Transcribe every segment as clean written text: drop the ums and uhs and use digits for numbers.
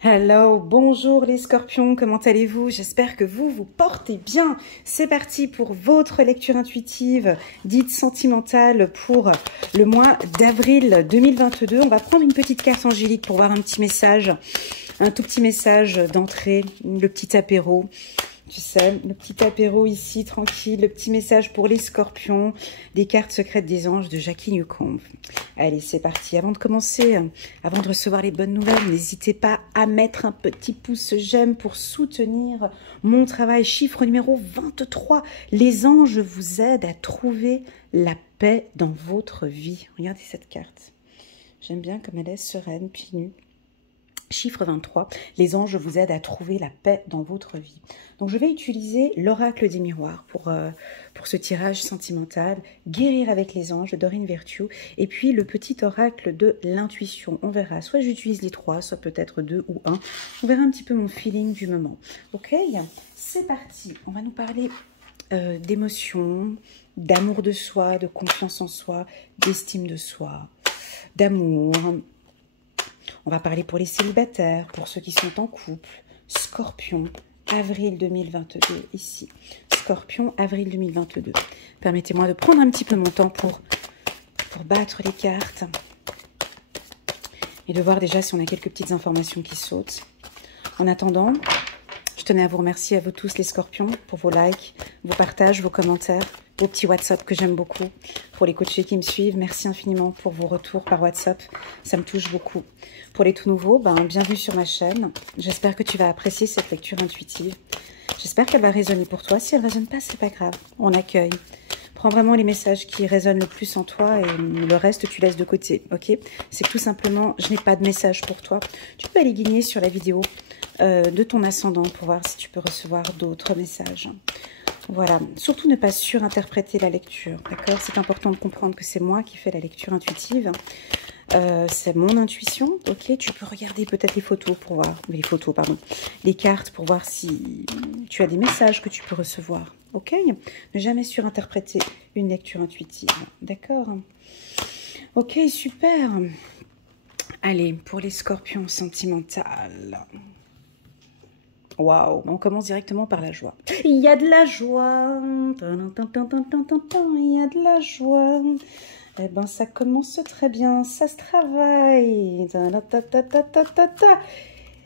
Hello, bonjour les scorpions, comment allez-vous? J'espère que vous vous portez bien. C'est parti pour votre lecture intuitive, dite sentimentale pour le mois d'avril 2022. On va prendre une petite carte angélique pour voir un petit message, un tout petit message d'entrée, le petit apéro. Tu sais, le petit apéro ici, tranquille, le petit message pour les scorpions, des cartes secrètes des anges de Jackie Newcomb. Allez, c'est parti. Avant de commencer, avant de recevoir les bonnes nouvelles, n'hésitez pas à mettre un petit pouce j'aime pour soutenir mon travail. Chiffre numéro 23. Les anges vous aident à trouver la paix dans votre vie. Regardez cette carte. J'aime bien comme elle est sereine, pieds nus. Chiffre 23, les anges vous aident à trouver la paix dans votre vie. Donc je vais utiliser l'oracle des miroirs pour ce tirage sentimental, guérir avec les anges de Doreen Virtue, et puis le petit oracle de l'intuition. On verra, soit j'utilise les trois, soit peut-être deux ou un. On verra un petit peu mon feeling du moment. Ok, c'est parti. On va nous parler d'émotions, d'amour de soi, de confiance en soi, d'estime de soi, d'amour. On va parler pour les célibataires, pour ceux qui sont en couple. Scorpion, avril 2022, ici. Scorpion, avril 2022. Permettez-moi de prendre un petit peu mon temps pour battre les cartes. Et de voir déjà si on a quelques petites informations qui sautent. En attendant, je tenais à vous remercier à vous tous les scorpions pour vos likes, vos partages, vos commentaires, vos petits WhatsApp que j'aime beaucoup. Pour les coachés qui me suivent, merci infiniment pour vos retours par WhatsApp. Ça me touche beaucoup. Pour les tout nouveaux, bienvenue sur ma chaîne. J'espère que tu vas apprécier cette lecture intuitive. J'espère qu'elle va résonner pour toi. Si elle ne résonne pas, c'est pas grave. On accueille. Prends vraiment les messages qui résonnent le plus en toi et le reste, tu laisses de côté. Ok? C'est que tout simplement, je n'ai pas de message pour toi. Tu peux aller guigner sur la vidéo de ton ascendant pour voir si tu peux recevoir d'autres messages. Voilà, surtout ne pas surinterpréter la lecture, d'accord? C'est important de comprendre que c'est moi qui fais la lecture intuitive. C'est mon intuition, ok? Tu peux regarder peut-être les photos pour voir, les cartes pour voir si tu as des messages que tu peux recevoir, ok? Ne jamais surinterpréter une lecture intuitive, d'accord? Ok, super. Allez, pour les scorpions sentimentales. Waouh, on commence directement par la joie. Il y a de la joie. Il y a de la joie. Eh ben, ça commence très bien. Ça se travaille.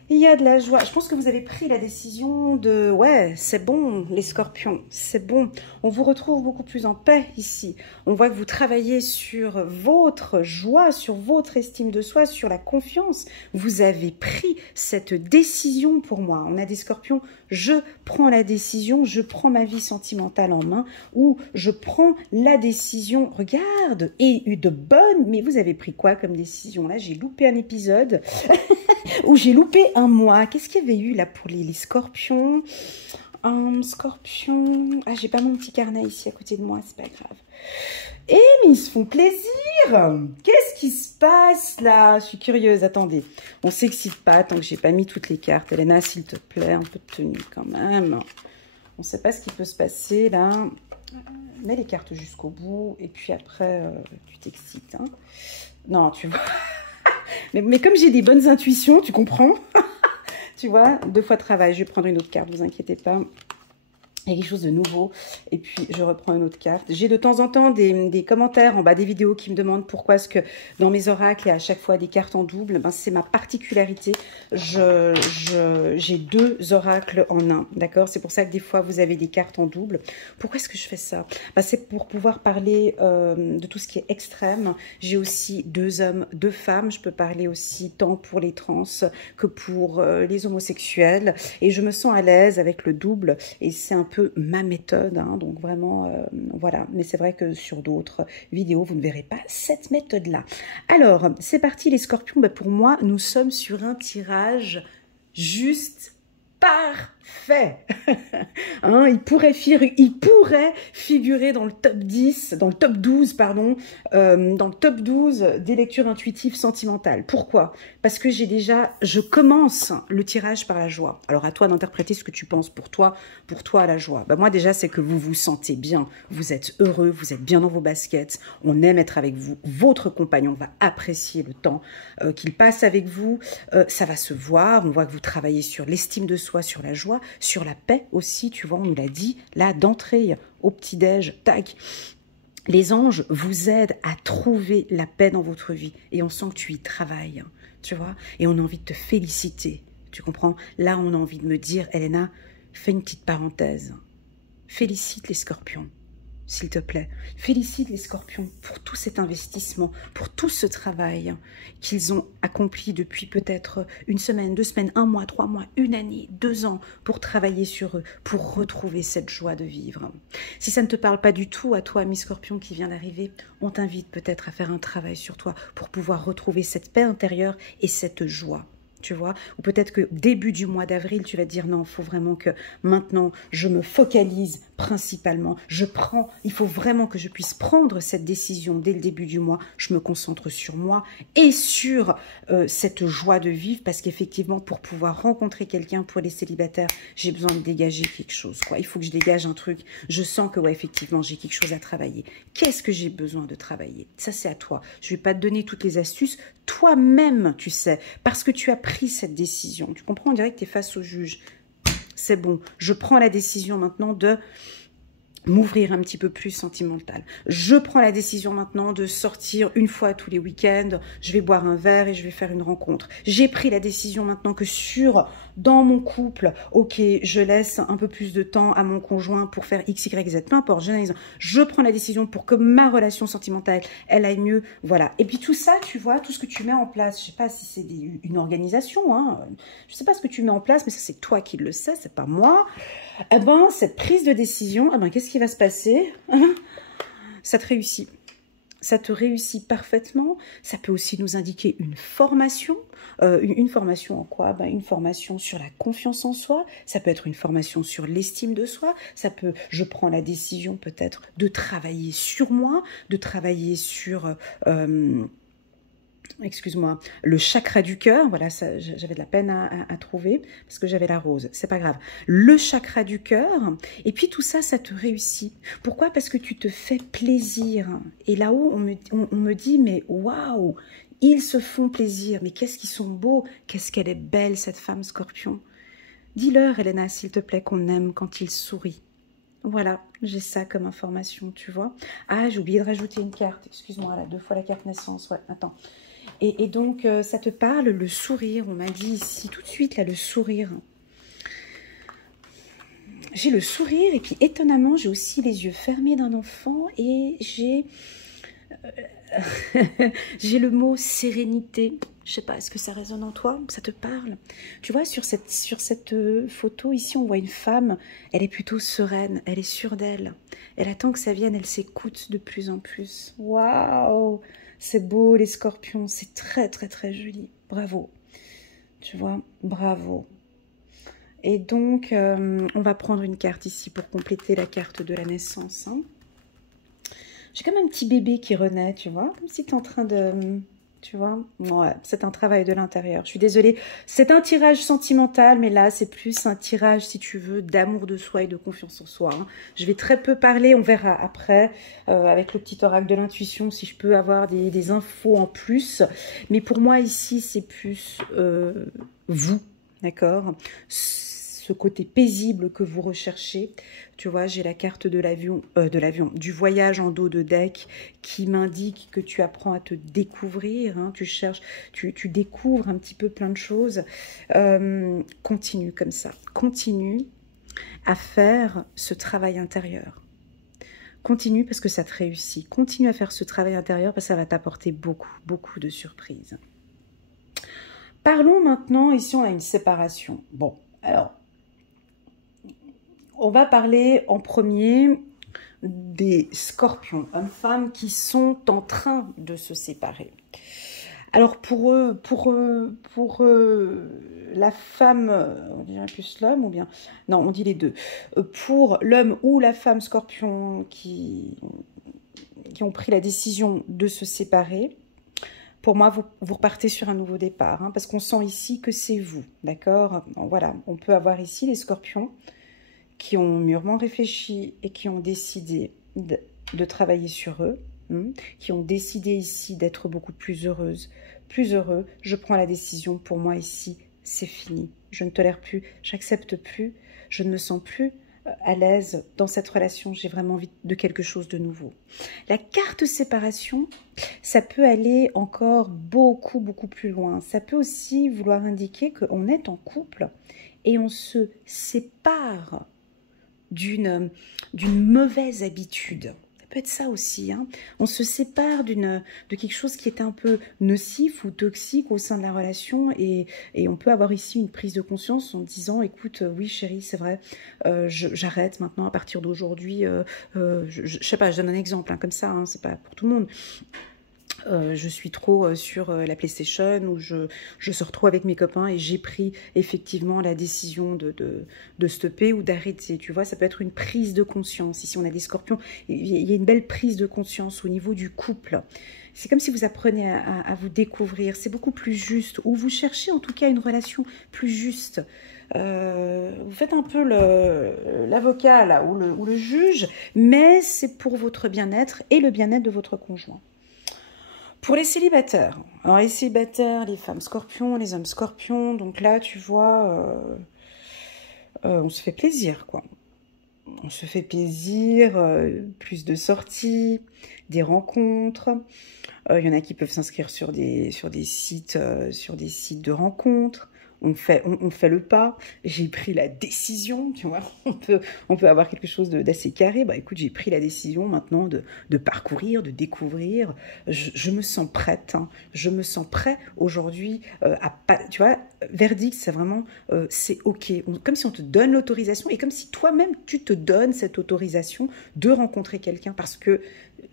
Il y a de la joie. Je pense que vous avez pris la décision de... Ouais, c'est bon, les scorpions, c'est bon. On vous retrouve beaucoup plus en paix ici. On voit que vous travaillez sur votre joie, sur votre estime de soi, sur la confiance. Vous avez pris cette décision pour moi. On a des scorpions, je prends la décision, je prends ma vie sentimentale en main, ou je prends la décision, regarde, et de bonne... Mais vous avez pris quoi comme décision? Là, j'ai loupé un épisode... où j'ai loupé un mois. Qu'est-ce qu'il y avait eu là pour les scorpions? Scorpion... Ah, j'ai pas mon petit carnet ici à côté de moi, c'est pas grave. Eh, mais ils se font plaisir! Qu'est-ce qui se passe là? Je suis curieuse, attendez. On s'excite pas tant que j'ai pas mis toutes les cartes. Elena, s'il te plaît, un peu de tenue quand même. On sait pas ce qui peut se passer là. Mets les cartes jusqu'au bout et puis après, tu t'excites. Hein. Non, tu vois... Mais comme j'ai des bonnes intuitions, tu comprends? Tu vois, 2 fois travail. Je vais prendre une autre carte, vous inquiétez pas. Il y a quelque chose de nouveau. Et puis, je reprends une autre carte. J'ai de temps en temps des commentaires en bas des vidéos qui me demandent pourquoi est-ce que dans mes oracles, il y a à chaque fois des cartes en double. C'est ma particularité. J'ai 2 oracles en un, d'accord? C'est pour ça que des fois, vous avez des cartes en double. Pourquoi est-ce que je fais ça? C'est pour pouvoir parler de tout ce qui est extrême. J'ai aussi 2 hommes, 2 femmes. Je peux parler aussi tant pour les trans que pour les homosexuels. Et je me sens à l'aise avec le double. Et c'est un peu ma méthode, hein, donc vraiment, voilà. Mais c'est vrai que sur d'autres vidéos, vous ne verrez pas cette méthode-là. Alors, c'est parti les scorpions. Pour moi, nous sommes sur un tirage juste parfait. Hein, il pourrait figurer dans le top 10, dans le top 12, pardon, dans le top 12 des lectures intuitives sentimentales. Pourquoi? Parce que je commence le tirage par la joie. Alors à toi d'interpréter ce que tu penses pour toi la joie. Bah, moi déjà, c'est que vous vous sentez bien, vous êtes heureux, vous êtes bien dans vos baskets, on aime être avec vous, votre compagnon va apprécier le temps qu'il passe avec vous, ça va se voir, on voit que vous travaillez sur l'estime de soi, sur la joie, sur la paix aussi, tu vois, on nous l'a dit, là, d'entrée, au petit-déj, tac. Les anges vous aident à trouver la paix dans votre vie. Et on sent que tu y travailles, tu vois. Et on a envie de te féliciter, tu comprends? Là, on a envie de me dire, Elena, fais une petite parenthèse. Félicite les scorpions, s'il te plaît. Félicite les scorpions pour tout cet investissement, pour tout ce travail qu'ils ont accompli depuis peut-être une semaine, 2 semaines, 1 mois, 3 mois, 1 année, 2 ans, pour travailler sur eux, pour retrouver cette joie de vivre. Si ça ne te parle pas du tout, à toi, mi scorpion qui vient d'arriver, on t'invite peut-être à faire un travail sur toi pour pouvoir retrouver cette paix intérieure et cette joie. Tu vois, ou peut-être que début du mois d'avril, tu vas te dire non, il faut vraiment que maintenant je me focalise principalement, il faut vraiment que je puisse prendre cette décision dès le début du mois, je me concentre sur moi et sur cette joie de vivre, parce qu'effectivement pour pouvoir rencontrer quelqu'un, pour les célibataires, j'ai besoin de dégager quelque chose, quoi. Il faut que je dégage un truc, je sens que ouais, effectivement j'ai quelque chose à travailler. Qu'est-ce que j'ai besoin de travailler? Ça c'est à toi, je ne vais pas te donner toutes les astuces, toi-même tu sais, parce que tu as pris cette décision, tu comprends, on dirait que tu es face au juge. C'est bon, je prends la décision maintenant de m'ouvrir un petit peu plus sentimental. Je prends la décision maintenant de sortir une fois tous les week-ends, je vais boire un verre et je vais faire une rencontre. J'ai pris la décision maintenant que dans mon couple, ok, je laisse un peu plus de temps à mon conjoint pour faire X, Y, Z, peu importe, je prends la décision pour que ma relation sentimentale, elle aille mieux, voilà. Et puis tout ça, tu vois, tout ce que tu mets en place, je sais pas si c'est une organisation, hein, je sais pas ce que tu mets en place, mais ça c'est toi qui le sais, c'est pas moi. Eh ben, cette prise de décision, eh ben, qu'est-ce qui va se passer? Ça te réussit. Ça te réussit parfaitement. Ça peut aussi nous indiquer une formation. Une formation en quoi? Ben, une formation sur la confiance en soi. Ça peut être une formation sur l'estime de soi. Je prends la décision peut-être de travailler sur moi, de travailler sur... excuse-moi, le chakra du cœur, voilà, j'avais de la peine à trouver, parce que j'avais la rose, c'est pas grave. Le chakra du cœur, et puis tout ça, ça te réussit. Pourquoi? Parce que tu te fais plaisir. Et là-haut, on me dit, mais waouh, ils se font plaisir, mais qu'est-ce qu'ils sont beaux, qu'est-ce qu'elle est belle, cette femme scorpion. Dis-leur, Elena, s'il te plaît, qu'on aime quand ils sourient. Voilà, j'ai ça comme information, tu vois. Ah, j'ai oublié de rajouter une carte, excuse-moi, là, 2 fois la carte naissance, ouais, attends. Et donc, ça te parle, le sourire, on m'a dit ici, tout de suite, là, le sourire. J'ai le sourire, et puis étonnamment, j'ai aussi les yeux fermés d'un enfant, et j'ai j'ai le mot sérénité. Je sais pas, est-ce que ça résonne en toi? Ça te parle? Tu vois, sur cette photo, ici, on voit une femme, elle est plutôt sereine, elle est sûre d'elle. Elle attend que ça vienne, elle s'écoute de plus en plus. Waouh! C'est beau, les scorpions, c'est très, très, très joli. Bravo. Tu vois, bravo. Et donc, on va prendre une carte ici pour compléter la carte de la naissance. Hein. J'ai comme un petit bébé qui renaît, tu vois, comme si tu es en train de... Tu vois, ouais, c'est un travail de l'intérieur. Je suis désolée, c'est un tirage sentimental, mais là, c'est plus un tirage, si tu veux, d'amour de soi et de confiance en soi. Hein. Je vais très peu parler, on verra après, avec le petit oracle de l'intuition, si je peux avoir des infos en plus. Mais pour moi, ici, c'est plus vous, d'accord ? Ce côté paisible que vous recherchez. Tu vois, j'ai la carte de l'avion, du voyage en dos de deck qui m'indique que tu apprends à te découvrir, hein, tu cherches, tu découvres un petit peu plein de choses. Continue comme ça, continue à faire ce travail intérieur. Continue parce que ça te réussit. Continue à faire ce travail intérieur parce que ça va t'apporter beaucoup, beaucoup de surprises. Parlons maintenant, ici on a une séparation. Bon, alors... On va parler en premier des scorpions, hommes-femmes qui sont en train de se séparer. Alors pour eux, la femme, on dirait plus l'homme ou bien... Non, on dit les deux. Pour l'homme ou la femme scorpion qui ont pris la décision de se séparer, pour moi, vous repartez sur un nouveau départ, hein, parce qu'on sent ici que c'est vous, d'accord? Voilà, on peut avoir ici les scorpions qui ont mûrement réfléchi et qui ont décidé de travailler sur eux, hein, qui ont décidé ici d'être beaucoup plus heureuses, plus heureux. Je prends la décision, pour moi ici, c'est fini. Je ne tolère plus, j'accepte plus, je ne me sens plus à l'aise dans cette relation, j'ai vraiment envie de quelque chose de nouveau. La carte séparation, ça peut aller encore beaucoup, beaucoup plus loin. Ça peut aussi vouloir indiquer qu'on est en couple et on se sépare d'une mauvaise habitude. Ça peut être ça aussi, hein. On se sépare de quelque chose qui est un peu nocif ou toxique au sein de la relation et on peut avoir ici une prise de conscience en disant, écoute, oui chérie, c'est vrai, j'arrête maintenant à partir d'aujourd'hui, je sais pas, je donne un exemple, hein, comme ça, hein, c'est pas pour tout le monde. Je suis trop sur la PlayStation où je sors trop avec mes copains et j'ai pris effectivement la décision de stopper ou d'arrêter. Tu vois, ça peut être une prise de conscience. Ici, on a des scorpions. Il y a une belle prise de conscience au niveau du couple. C'est comme si vous apprenez à vous découvrir. C'est beaucoup plus juste. Ou vous cherchez en tout cas une relation plus juste. Vous faites un peu l'avocat là ou le juge, mais c'est pour votre bien-être et le bien-être de votre conjoint. Pour les célibataires, alors les célibataires, les femmes scorpions, les hommes scorpions, donc là tu vois, on se fait plaisir quoi. On se fait plaisir, plus de sorties, des rencontres. Il y en a qui peuvent s'inscrire sur des sites de rencontres. On fait le pas. J'ai pris la décision, tu vois. On peut avoir quelque chose d'assez carré. Bah écoute, j'ai pris la décision maintenant de parcourir, de découvrir. Je me sens prête. Hein. Je me sens prêt aujourd'hui tu vois, verdict, c'est vraiment, c'est ok. Comme si on te donne l'autorisation et comme si toi-même tu te donnes cette autorisation de rencontrer quelqu'un parce que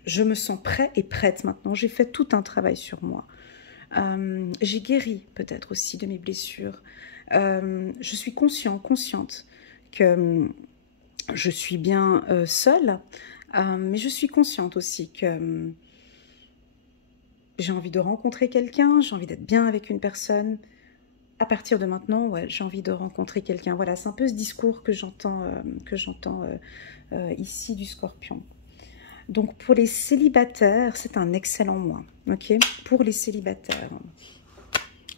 je me sens prêt et prête maintenant. J'ai fait tout un travail sur moi. J'ai guéri peut-être aussi de mes blessures. Je suis consciente que je suis bien seule, mais je suis consciente aussi que j'ai envie de rencontrer quelqu'un, j'ai envie d'être bien avec une personne. À partir de maintenant, ouais, j'ai envie de rencontrer quelqu'un. Voilà, c'est un peu ce discours que j'entends ici du Scorpion. Donc pour les célibataires, c'est un excellent mois, ok? Pour les célibataires.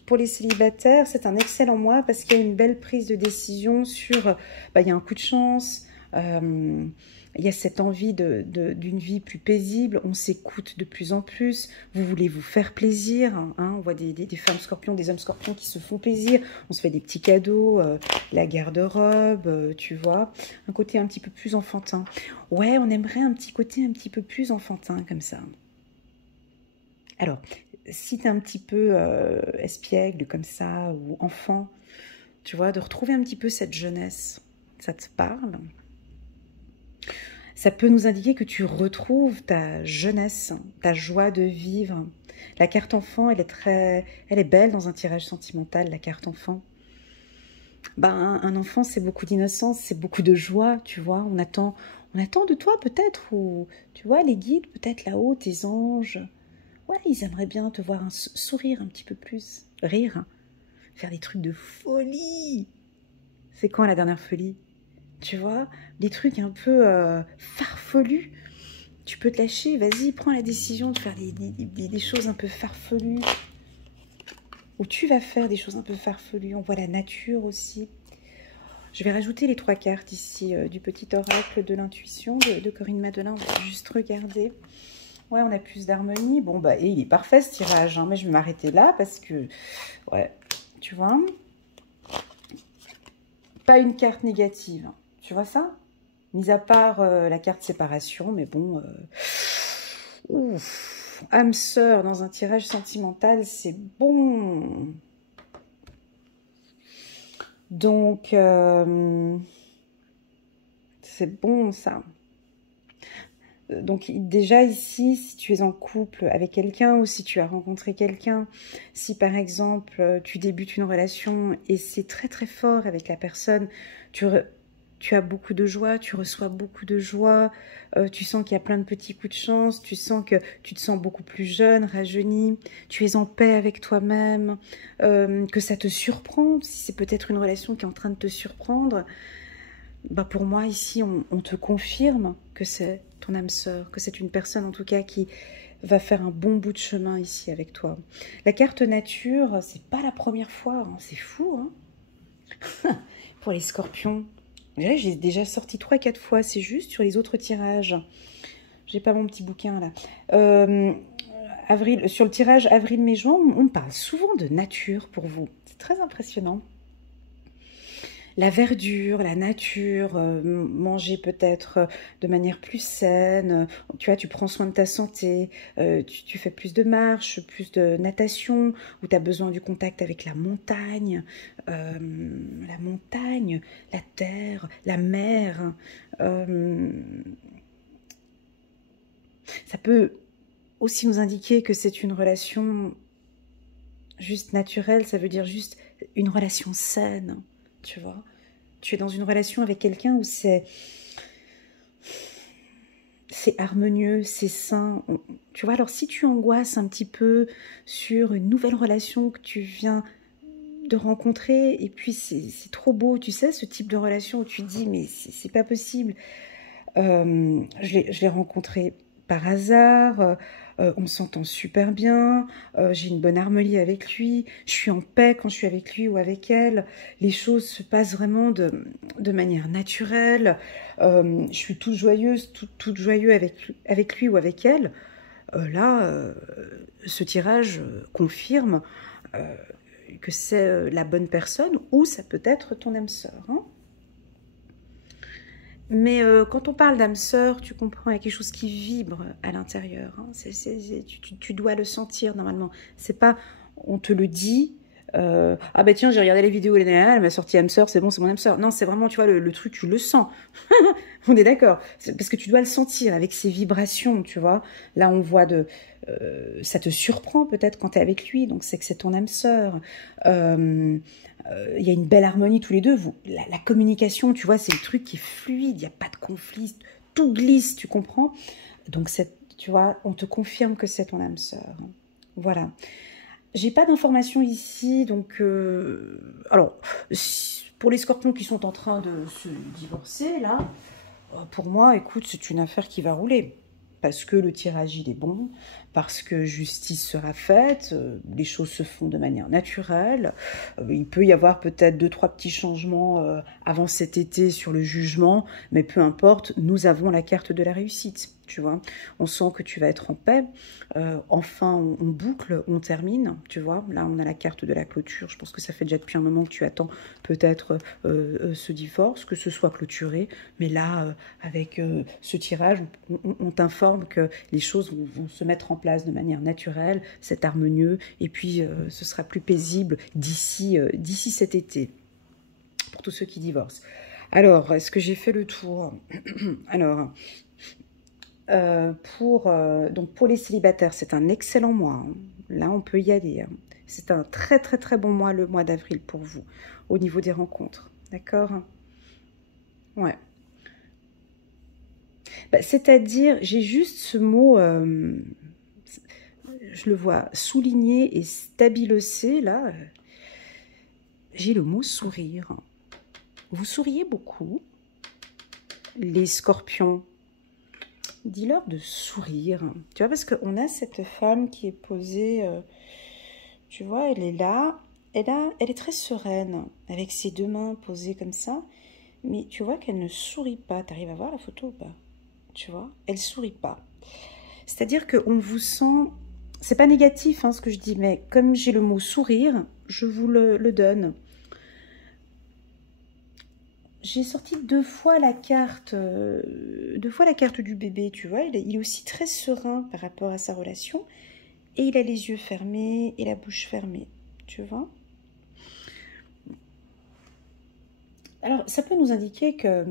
Pour les célibataires, c'est un excellent mois parce qu'il y a une belle prise de décision sur... il y a un coup de chance, il y a cette envie d'une vie plus paisible, on s'écoute de plus en plus, vous voulez vous faire plaisir, hein, on voit des femmes scorpions, des hommes scorpions qui se font plaisir, on se fait des petits cadeaux, la garde-robe, tu vois, un côté un petit peu plus enfantin. Ouais, on aimerait un petit côté un petit peu plus enfantin comme ça. Alors, si tu es un petit peu espiègle comme ça, ou enfant, tu vois, de retrouver un petit peu cette jeunesse, ça te parle? Ça peut nous indiquer que tu retrouves ta jeunesse, ta joie de vivre. La carte enfant, elle est belle dans un tirage sentimental, la carte enfant. Un enfant, c'est beaucoup d'innocence, c'est beaucoup de joie, tu vois. On attend de toi peut-être, ou tu vois, les guides, peut-être là-haut, tes anges. Ouais, ils aimeraient bien te voir sourire un petit peu plus, rire, faire des trucs de folie. C'est quand la dernière folie? Tu vois, des trucs un peu farfelus. Tu peux te lâcher, vas-y, prends la décision de faire des choses un peu farfelues. Ou tu vas faire des choses un peu farfelues. On voit la nature aussi. Je vais rajouter les 3 cartes ici du petit oracle de l'intuition de Corinne Madelin. On va juste regarder. Ouais, on a plus d'harmonie. Bon, et il est parfait ce tirage, hein, mais je vais m'arrêter là parce que, ouais, tu vois, pas une carte négative. Tu vois ça? Mis à part la carte séparation, mais bon, ouf, âme sœur dans un tirage sentimental, c'est bon. Donc, c'est bon ça. Donc déjà ici, si tu es en couple avec quelqu'un ou si tu as rencontré quelqu'un, si par exemple tu débutes une relation et c'est très très fort avec la personne, tu as beaucoup de joie, tu reçois beaucoup de joie, tu sens qu'il y a plein de petits coups de chance, tu sens que tu te sens beaucoup plus jeune, rajeuni, tu es en paix avec toi-même, que ça te surprend, si c'est peut-être une relation qui est en train de te surprendre, bah pour moi ici on te confirme que c'est ton âme sœur, que c'est une personne en tout cas qui va faire un bon bout de chemin ici avec toi. La carte nature, c'est pas la première fois, hein, c'est fou, hein. Pour les scorpions. J'ai déjà sorti 3-4 fois, c'est juste sur les autres tirages. J'ai pas mon petit bouquin là. Sur le tirage avril, mai, juin, on me parle souvent de nature pour vous. C'est très impressionnant. La verdure, la nature, manger peut-être de manière plus saine, tu vois, tu prends soin de ta santé, tu fais plus de marche, plus de natation, ou tu as besoin du contact avec la montagne, la terre, la mer. Ça peut aussi nous indiquer que c'est une relation juste naturelle, ça veut dire juste une relation saine. Tu vois, tu es dans une relation avec quelqu'un où c'est harmonieux, c'est sain. Tu vois, alors si tu angoisses un petit peu sur une nouvelle relation que tu viens de rencontrer, et puis c'est trop beau, tu sais, ce type de relation où tu te dis, mais c'est pas possible. Je l'ai rencontré par hasard, on s'entend super bien, j'ai une bonne harmonie avec lui, je suis en paix quand je suis avec lui ou avec elle, les choses se passent vraiment de manière naturelle, je suis toute joyeuse, toute joyeux avec lui ou avec elle. Là, ce tirage confirme que c'est la bonne personne ou ça peut être ton âme sœur, hein. Mais quand on parle d'âme sœur, tu comprends, il y a quelque chose qui vibre à l'intérieur, hein. Tu dois le sentir normalement. C'est pas, on te le dit, ah ben tiens, j'ai regardé les vidéos elle m'a sorti âme sœur, c'est bon, c'est mon âme sœur. Non, c'est vraiment, tu vois, le truc, tu le sens. On est d'accord. Parce que tu dois le sentir avec ses vibrations, tu vois. Là, on voit ça te surprend peut-être quand tu es avec lui, donc c'est que c'est ton âme sœur. Il y a une belle harmonie tous les deux. La communication, tu vois, c'est le truc qui est fluide, il n'y a pas de conflit, tout glisse, tu comprends? Donc, tu vois, on te confirme que c'est ton âme sœur. Voilà. J'ai pas d'informations ici, donc... alors, pour les scorpions qui sont en train de se divorcer, là, pour moi, écoute, c'est une affaire qui va rouler. Parce que le tirage, il est bon, parce que justice sera faite, les choses se font de manière naturelle. Il peut y avoir peut-être 2-3 petits changements avant cet été sur le jugement, mais peu importe, nous avons la carte de la réussite, tu vois. On sent que tu vas être en paix. Enfin, on boucle, on termine, tu vois. Là, on a la carte de la clôture. Je pense que ça fait déjà depuis un moment que tu attends peut-être ce divorce, que ce soit clôturé. Mais là, avec ce tirage, on t'informe que les choses vont se mettre en place de manière naturelle, c'est harmonieux, et puis ce sera plus paisible d'ici cet été, pour tous ceux qui divorcent. Alors, est-ce que j'ai fait le tour? Alors, donc pour les célibataires, c'est un excellent mois, hein. Là, on peut y aller, hein. C'est un très très très bon mois, le mois d'avril pour vous, au niveau des rencontres. D'accord? Ouais. Bah, c'est-à-dire, j'ai juste ce mot, je le vois souligné et stabilocé, là. J'ai le mot sourire. Vous souriez beaucoup, les scorpions. Dis-leur de sourire. Tu vois, parce qu'on a cette femme qui est posée, tu vois, elle est là, elle est très sereine, avec ses deux mains posées comme ça, mais tu vois qu'elle ne sourit pas. Tu arrives à voir la photo ou pas? Tu vois, elle sourit pas. C'est-à-dire qu'on vous sent... C'est pas négatif, hein, ce que je dis, mais comme j'ai le mot sourire, je vous le donne. J'ai sorti deux fois la carte du bébé, tu vois. Il est aussi très serein par rapport à sa relation. Et il a les yeux fermés et la bouche fermée, tu vois. Alors, ça peut nous indiquer que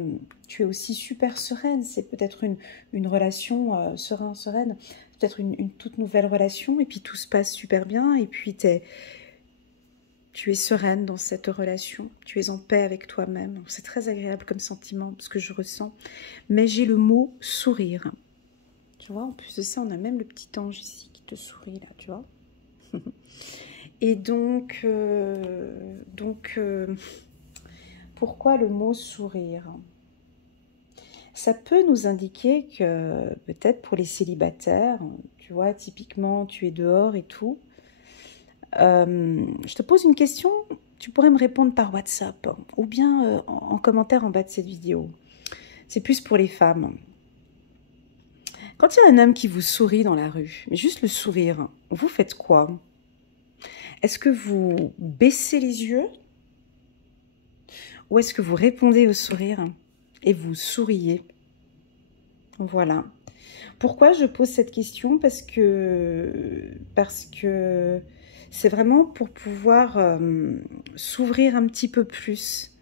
tu es aussi super sereine. C'est peut-être une relation sereine, peut-être une toute nouvelle relation, et puis tout se passe super bien, et puis tu es sereine dans cette relation, tu es en paix avec toi-même. C'est très agréable comme sentiment, ce que je ressens. Mais j'ai le mot sourire. Tu vois, en plus de ça, on a même le petit ange ici qui te sourit là, tu vois. Et donc, pourquoi le mot sourire? Ça peut nous indiquer que peut-être pour les célibataires, tu vois, typiquement tu es dehors et tout. Je te pose une question, tu pourrais me répondre par WhatsApp ou bien en commentaire en bas de cette vidéo. C'est plus pour les femmes. Quand il y a un homme qui vous sourit dans la rue, mais juste le sourire, vous faites quoi? Est-ce que vous baissez les yeux? Ou est-ce que vous répondez au sourire et vous souriez? Voilà. Pourquoi je pose cette question? Parce que c'est vraiment pour pouvoir s'ouvrir un petit peu plus.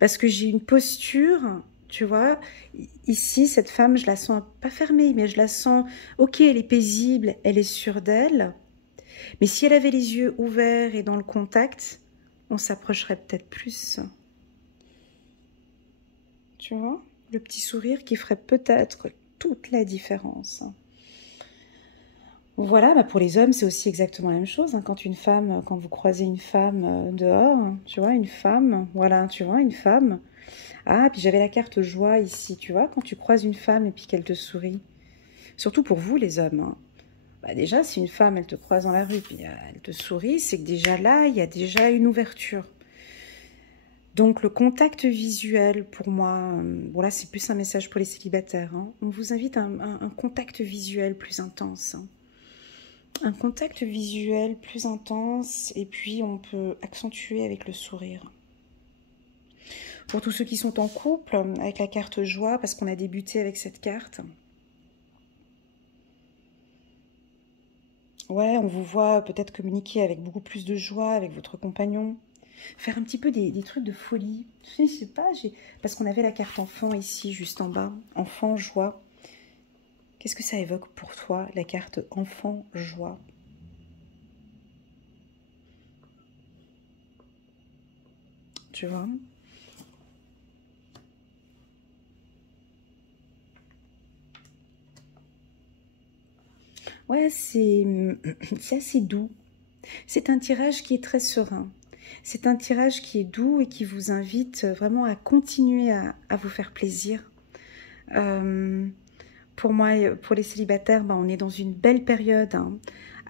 Parce que j'ai une posture, tu vois, ici, cette femme, je la sens pas fermée, mais je la sens, ok, elle est paisible, elle est sûre d'elle. Mais si elle avait les yeux ouverts et dans le contact, on s'approcherait peut-être plus. Tu vois, le petit sourire qui ferait peut-être toute la différence. Voilà, bah pour les hommes, c'est aussi exactement la même chose. Hein. Quand vous croisez une femme dehors, tu vois, une femme, voilà, tu vois, une femme. Ah, puis j'avais la carte joie ici, tu vois, quand tu croises une femme et puis qu'elle te sourit. Surtout pour vous, les hommes. Hein. Bah déjà, si une femme, elle te croise dans la rue, puis elle te sourit, c'est que déjà là, il y a déjà une ouverture. Donc le contact visuel, pour moi, bon là c'est plus un message pour les célibataires, hein. On vous invite à un contact visuel plus intense. Hein. Un contact visuel plus intense, et puis on peut accentuer avec le sourire. Pour tous ceux qui sont en couple, avec la carte joie, parce qu'on a débuté avec cette carte. Ouais, on vous voit peut-être communiquer avec beaucoup plus de joie avec votre compagnon. Faire un petit peu des trucs de folie. Je sais pas, parce qu'on avait la carte enfant ici, juste en bas. Enfant, joie. Qu'est-ce que ça évoque pour toi, la carte enfant, joie? Tu vois? Ouais, c'est assez doux. C'est un tirage qui est très serein. C'est un tirage qui est doux et qui vous invite vraiment à continuer à vous faire plaisir. Pour moi, pour les célibataires, ben, on est dans une belle période. Hein.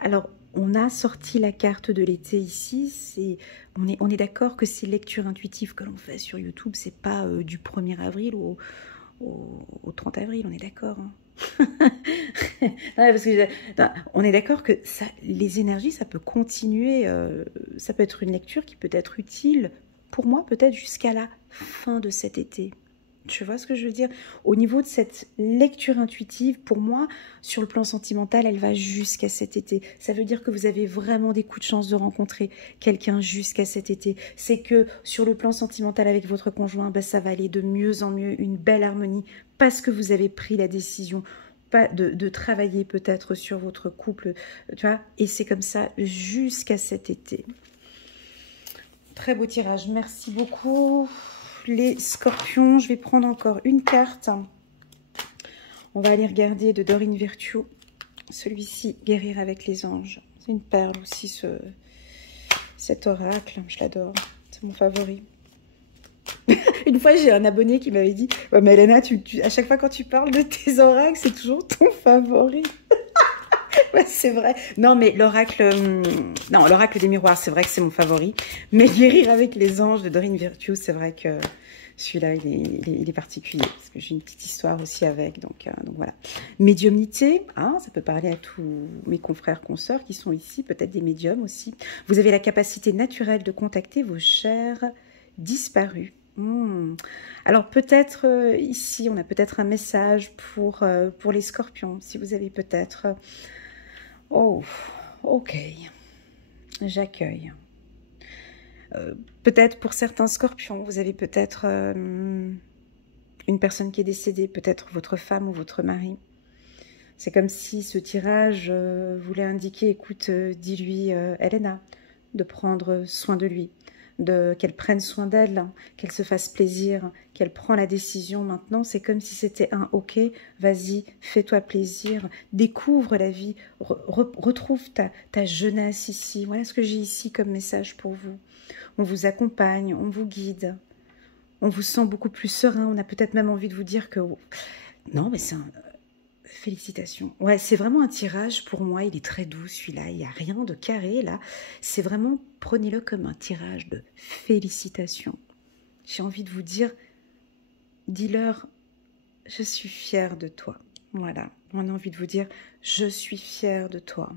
Alors, on a sorti la carte de l'été ici. On est d'accord que ces lectures intuitives que l'on fait sur YouTube, c'est pas du 1er avril au 30 avril, on est d'accord. Hein. Non, parce que, non, on est d'accord que ça, les énergies, ça peut continuer. Ça peut être une lecture qui peut être utile pour moi, peut-être jusqu'à la fin de cet été. Tu vois ce que je veux dire? Au niveau de cette lecture intuitive, pour moi, sur le plan sentimental, elle va jusqu'à cet été. Ça veut dire que vous avez vraiment des coups de chance de rencontrer quelqu'un jusqu'à cet été. C'est que sur le plan sentimental avec votre conjoint, ben, ça va aller de mieux en mieux, une belle harmonie, parce que vous avez pris la décision de travailler peut-être sur votre couple, tu vois, et c'est comme ça jusqu'à cet été. Très beau tirage, merci beaucoup. Les scorpions, je vais prendre encore une carte. On va aller regarder de Dorine Virtue. Celui-ci, guérir avec les anges. C'est une perle aussi, cet oracle. Je l'adore. C'est mon favori. Une fois, j'ai un abonné qui m'avait dit ouais, mais Elena, à chaque fois quand tu parles de tes oracles, c'est toujours ton favori. Ouais, c'est vrai. Non, mais l'oracle des miroirs, c'est vrai que c'est mon favori. Mais guérir avec les anges de Dorine Virtue, c'est vrai que celui-là, il est particulier. Parce que j'ai une petite histoire aussi avec. Donc voilà. Médiumnité, hein, ça peut parler à tous mes confrères, consoeurs qui sont ici, peut-être des médiums aussi. Vous avez la capacité naturelle de contacter vos chers disparus. Alors peut-être ici, on a peut-être un message pour les scorpions. Si vous avez peut-être... Oh, ok, j'accueille. Peut-être pour certains scorpions, vous avez peut-être une personne qui est décédée, peut-être votre femme ou votre mari. C'est comme si ce tirage voulait indiquer, écoute, dis-lui, Elena, de prendre soin de lui, qu'elle prenne soin d'elle, qu'elle se fasse plaisir, qu'elle prend la décision maintenant. C'est comme si c'était un ok, vas-y, fais-toi plaisir, découvre la vie, retrouve ta jeunesse ici. Voilà ce que j'ai ici comme message pour vous. On vous accompagne, on vous guide, on vous sent beaucoup plus serein. On a peut-être même envie de vous dire que non, mais c'est un... Félicitations. Ouais, c'est vraiment un tirage pour moi, il est très doux celui-là, il n'y a rien de carré là. C'est vraiment, prenez-le comme un tirage de félicitations. J'ai envie de vous dire, dis-leur, je suis fière de toi. Voilà, on a envie de vous dire, je suis fière de toi.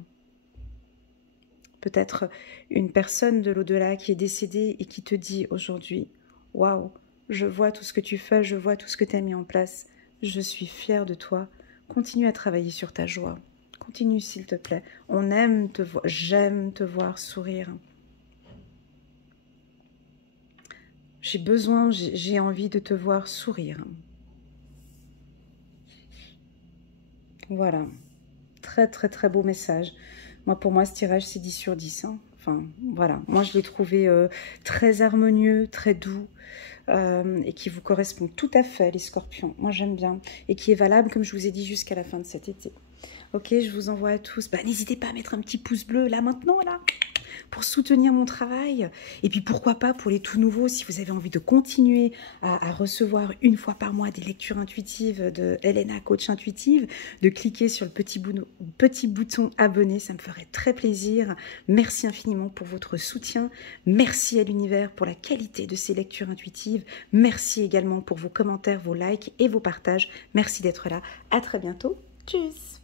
Peut-être une personne de l'au-delà qui est décédée et qui te dit aujourd'hui, waouh, je vois tout ce que tu fais, je vois tout ce que tu as mis en place, je suis fière de toi. Continue à travailler sur ta joie. Continue, s'il te plaît. On aime te voir. J'aime te voir sourire. J'ai besoin, j'ai envie de te voir sourire. Voilà. Très, très, très beau message. Moi, pour moi, ce tirage, c'est 10 sur 10. Hein. Enfin, voilà. Moi, je l'ai trouvé très harmonieux, très doux. Et qui vous correspond tout à fait, les scorpions. Moi, j'aime bien. Et qui est valable, comme je vous ai dit, jusqu'à la fin de cet été. Ok, je vous envoie à tous. Bah, n'hésitez pas à mettre un petit pouce bleu, là, maintenant, là, pour soutenir mon travail. Et puis, pourquoi pas, pour les tout nouveaux, si vous avez envie de continuer à recevoir une fois par mois des lectures intuitives de Elena, coach intuitive, de cliquer sur le petit bouton abonner, ça me ferait très plaisir. Merci infiniment pour votre soutien. Merci à l'univers pour la qualité de ces lectures intuitives. Merci également pour vos commentaires, vos likes et vos partages. Merci d'être là. À très bientôt. Tchuss!